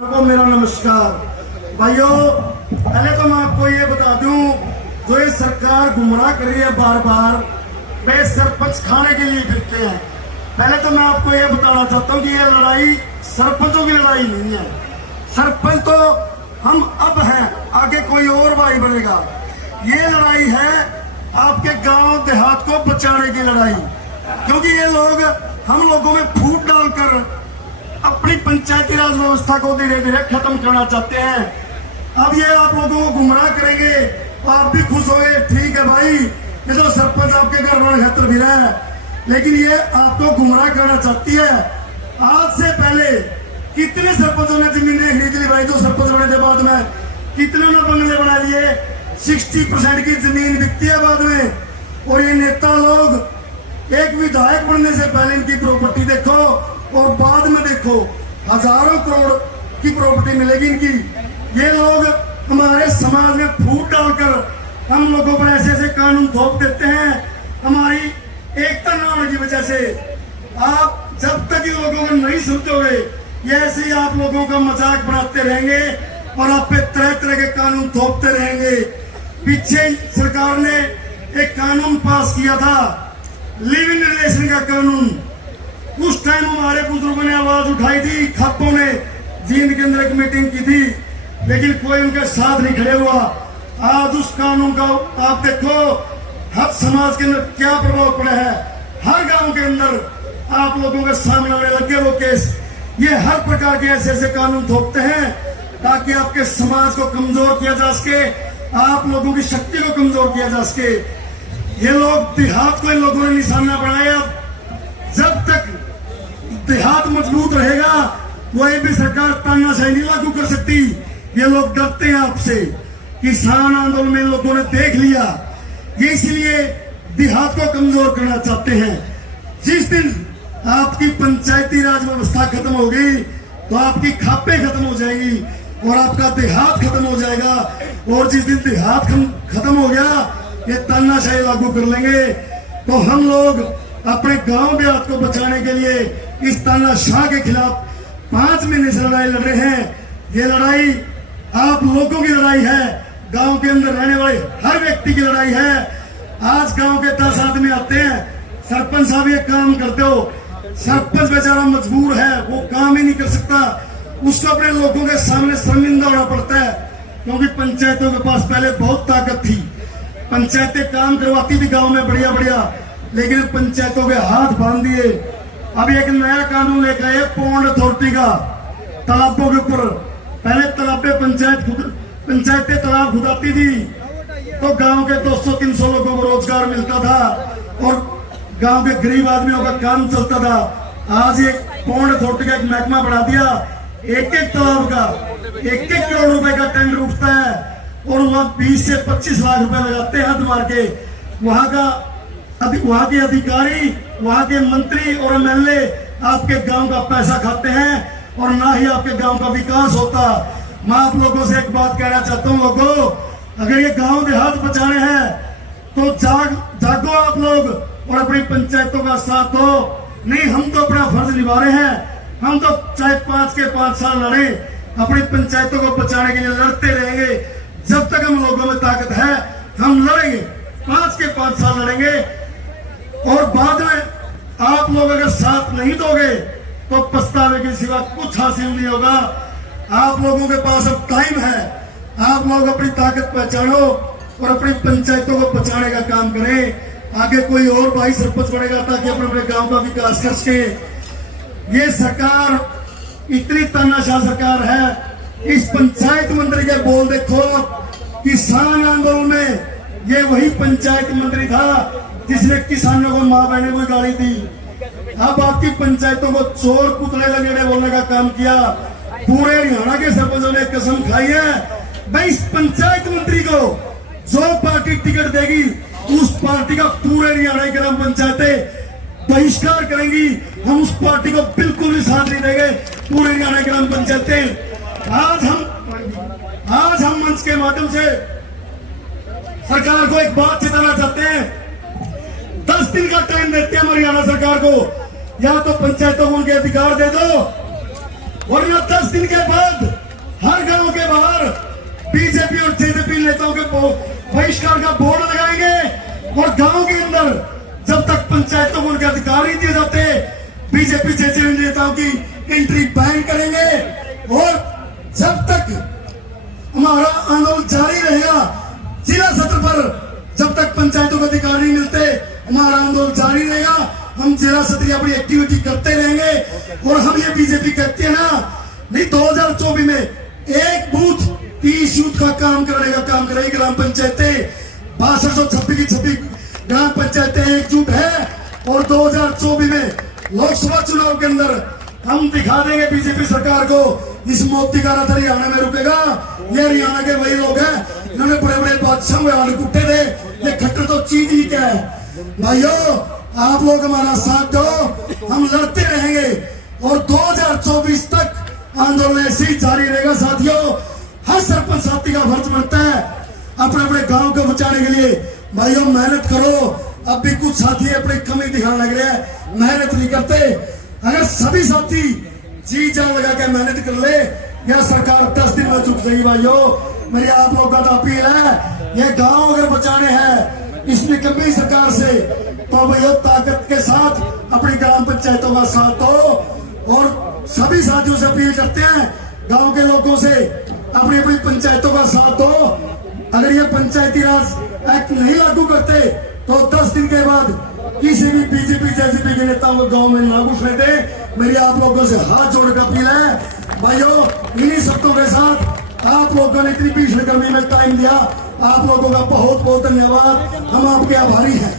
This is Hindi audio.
को मेरा नमस्कार भाइयों। पहले तो मैं आपको ये बता दूं, जो ये सरकार गुमराह कर रही है बार बार, वे सरपंच खाने के लिए फिरते हैं। पहले तो मैं आपको ये बताना चाहता हूं कि ये लड़ाई सरपंचों की लड़ाई नहीं है। सरपंच तो हम अब हैं, आगे कोई और भाई बनेगा। ये लड़ाई है आपके गांव देहात को बचाने की लड़ाई, क्योंकि ये लोग हम लोगों में फूट डालकर अपनी पंचायती राज व्यवस्था को धीरे धीरे खत्म करना चाहते हैं। अब ये आप लोगों को गुमराह करेंगे तो आप भी खुश होंगे, ठीक है भाई, ये तो सरपंच आपके घर रण क्षेत्र भी रहा है, लेकिन ये आपको गुमराह करना चाहती है। आज से पहले कितने सरपंचों ने जमीनें खरीद ली भाई, जो सरपंच होने के बाद में कितने ने बंगले बना लिए। 60% की जमीन बिकती है बाद में। और ये नेता लोग एक विधायक बनने से पहले इनकी प्रॉपर्टी देखो और बाद में देखो हजारों करोड़ की प्रॉपर्टी मिलेगी इनकी। ये लोग हमारे समाज में फूट डालकर हम लोगों पर ऐसे ऐसे कानून थोप देते हैं, हमारी एकता न होने की वजह से। आप जब तक इन लोगों को नहीं समझोगे, ये ऐसे ही आप लोगों का मजाक बनाते रहेंगे और आप पे तरह तरह के कानून थोपते रहेंगे। पीछे सरकार ने एक कानून पास किया था, लिव इन रिलेशन का कानून। उस टाइम हमारे बुजुर्गों ने आवाज उठाई थी, खप्पों ने जींद के अंदर एक मीटिंग की थी, लेकिन कोई उनके साथ नहीं खड़े हुआ। आज उस कानून का आप देखो हर समाज के अंदर क्या प्रभाव पड़ा है। हर गांव के अंदर आप लोगों के सामने आने लगे वो केस। ये हर प्रकार के ऐसे ऐसे कानून थोपते हैं ताकि आपके समाज को कमजोर किया जा सके, आप लोगों की शक्ति को कमजोर किया जा सके। ये लोग देहात को इन लोगों ने निशाना बनाया। जब तक देहात मजबूत रहेगा कोई भी सरकार तानाशाही नहीं लागू कर सकती। ये लोग डरते हैं आपसे। किसान आंदोलन में इन लोगों ने देख लिया, ये इसलिए देहात को कमजोर करना चाहते हैं। जिस दिन आपकी पंचायती राज व्यवस्था खत्म होगी तो आपकी खापे खत्म हो जाएगी और आपका देहात खत्म हो जाएगा। और जिस दिन देहात खत्म हो गया, ये तानाशाही लागू कर लेंगे। तो हम लोग अपने गांव देहात को बचाने के लिए इस तानाशाह के खिलाफ 5 महीने से लड़ाई लड़ रहे हैं। ये लड़ाई आप लोगों की लड़ाई है, गांव के अंदर रहने वाले हर व्यक्ति की लड़ाई है। आज गांव के 10 आदमी आते हैं, सरपंच साहब ये काम करते हो। सरपंच बेचारा मजबूर है, वो काम ही नहीं कर सकता, उसको अपने लोगों के सामने शर्मिंदा होना पड़ता है, क्योंकि पंचायतों के पास पहले बहुत ताकत थी। पंचायतें काम करवाती थी गांव में बढ़िया बढ़िया, लेकिन पंचायतों के हाथ बांध दिए। अब एक नया कानून लेकर आए पौंड अथॉरिटी का, तालाबों के ऊपर। पहले तालाबे पंचायतें तालाब खुदाती थी तो गांव के 200-300 लोगों को रोजगार मिलता था और गांव के गरीब आदमियों का काम चलता था। आज एक पौंड अथॉरिटी का एक महकमा बढ़ा दिया, एक तालाब का 1-1 करोड़ रुपए का टेंडर उठता है और वहां 20 से 25 लाख रुपए लगाते हैं हाथ मार के। वहां के अधिकारी, वहां के मंत्री और एमएलए आपके गांव का पैसा खाते हैं और ना ही आपके गांव का विकास होता। मैं आप लोगों से एक बात कहना चाहता हूं, लोगों, अगर ये गांव देहात बचाने हैं तो जागो आप लोग और अपनी पंचायतों का साथ दो। नहीं, हम तो अपना फर्ज निभा रहे हैं, हम तो चाहे 5 के 5 साल लड़े, अपनी पंचायतों को बचाने के लिए लड़ते रहेंगे। जब तक हम लोगों में ताकत है हम लड़ेंगे, 5 के 5 साल लड़ेंगे। और बाद में आप लोग अगर साथ नहीं दोगे तो पछतावे के सिवा कुछ हासिल नहीं होगा। आप लोगों के पास अब टाइम है, आप लोग अपनी ताकत पहचानो और अपनी पंचायतों को बचाने का काम करें। आगे कोई और भाई सरपंच बनेगा ताकि अपने अपने गांव का विकास कर सके। ये सरकार इतनी तानाशाह सरकार है। इस पंचायत मंत्री के बोल देखो, किसान आंदोलन में ये वही पंचायत मंत्री था जिसने किसानों को मां बहने को गाली दी। अब आपकी पंचायतों को चोर पुतले लगेड़े बोलने का काम किया। पूरे हरियाणा के सरपंचों ने कसम खाई है, भाई इस पंचायत मंत्री को जो पार्टी टिकट देगी उस पार्टी का पूरे हरियाणा की ग्राम पंचायतें बहिष्कार करेंगी। हम उस पार्टी को बिल्कुल भी साथ नहीं देंगे। पूरे हरियाणा की ग्राम पंचायतें आज हम मंच के माध्यम से सरकार को एक बात चेताना चाहते हैं। 10 दिन का टाइम देते हैं हरियाणा सरकार को, या तो पंचायतों को उनके अधिकार दे दो वरना 10 दिन के बाद हर गांव के बाहर बीजेपी और जेजेपी नेताओं के बहिष्कार का बोर्ड लगाएंगे और गांव के अंदर जब तक पंचायतों को उनके अधिकार नहीं दिए जाते बीजेपी जेजेपी नेताओं की एंट्री बैन करेंगे और जब तक हमारा आंदोलन जारी रहेगा जिला सत्र पर जब तक पंचायतों को अधिकार नहीं मिलते हमारा आंदोलन जारी रहेगा। हम जिला सत्र अपनी एक्टिविटी करते रहेंगे और हम ये बीजेपी कहते हैं ना नहीं 2024 में एक बूथ 30 यूथ का काम करने का काम करेगी ग्राम पंचायतें 6226 की 26 ग्राम पंचायतें एकजुट है और 2024 में लोकसभा चुनाव के अंदर हम दिखा देंगे बीजेपी सरकार को इस मोदी का रात हरियाणा में रुकेगा। ये हरियाणा के वही लोग हैं इन्होंने बड़े बड़े बादशाह में आलू कुट्टे थे। ये खट्टर तो चीज ही क्या है भाइयों, आप लोग हमारा साथ दो, हम लड़ते रहेंगे और 2024 तक आंदोलन ऐसे ही जारी रहेगा। साथियों हर सरपंच साथी का फर्ज बनता है अपने अपने गांव को बचाने के लिए। भाइयों मेहनत करो। अब भी कुछ साथी अपनी कमी दिखाने लग रहे हैं, मेहनत नहीं करते। अगर सभी साथी जी जान लगा के मेहनत कर ले यह सरकार 10 दिन में झुक जाएगी। भाइयों मेरी आप लोगों का तो अपील है, ये गांव अगर बचाने हैं इस निकम्मी सरकार से तो भाइयों ताकत के साथ अपनी ग्राम पंचायतों का साथ दो और सभी साथियों से अपील करते हैं गांव के लोगों से अपनी अपनी पंचायतों का साथ दो। अगर ये पंचायती राज एक्ट नहीं लागू करते तो 10 दिन के बाद किसी भी बीजेपी जेजेपी के नेताओं को गांव में ना घुसने दे। मेरी आप लोगों से हाथ जोड़कर अपील है भाइयों, इन्हीं शब्दों के साथ आप लोगों ने इतनी भीषण गर्मी में टाइम दिया, आप लोगों का बहुत बहुत धन्यवाद। हम आपके आभारी हैं।